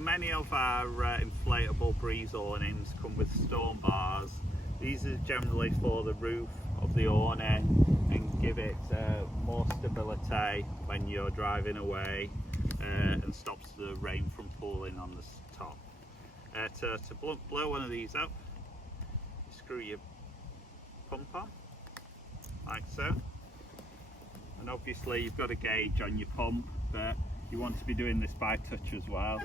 Many of our inflatable breeze awnings come with storm bars. These are generally for the roof of the awning and give it more stability when you're driving away and stops the rain from pooling on the top. To blow one of these up, you screw your pump on, like so. And obviously you've got a gauge on your pump, but you want to be doing this by touch as well.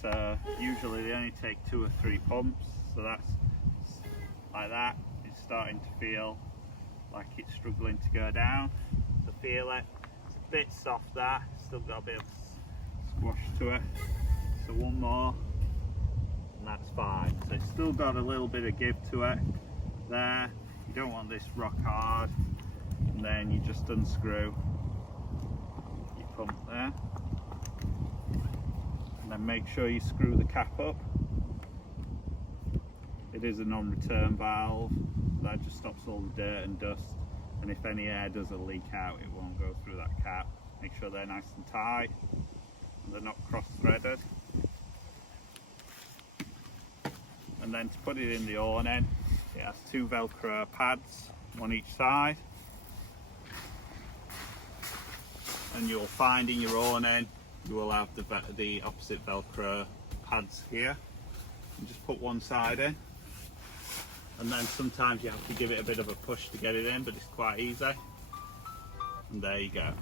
So usually they only take 2 or 3 pumps, so that's like that. It's starting to feel like it's struggling to go down. So feel it. It's a bit soft there, still got a bit of squash to it. So one more, and that's fine. So it's still got a little bit of give to it there. You don't want this rock hard. And then you just unscrew your pump there, and then make sure you screw the cap up. It is a non-return valve that just stops all the dirt and dust, and if any air does leak out, it won't go through that cap. Make sure they're nice and tight and they're not cross-threaded. And then to put it in the awning, it has 2 Velcro pads on each side. And you'll find in your awning you will have the opposite Velcro pads here, and just put one side in, and then sometimes you have to give it a bit of a push to get it in, but it's quite easy, and there you go.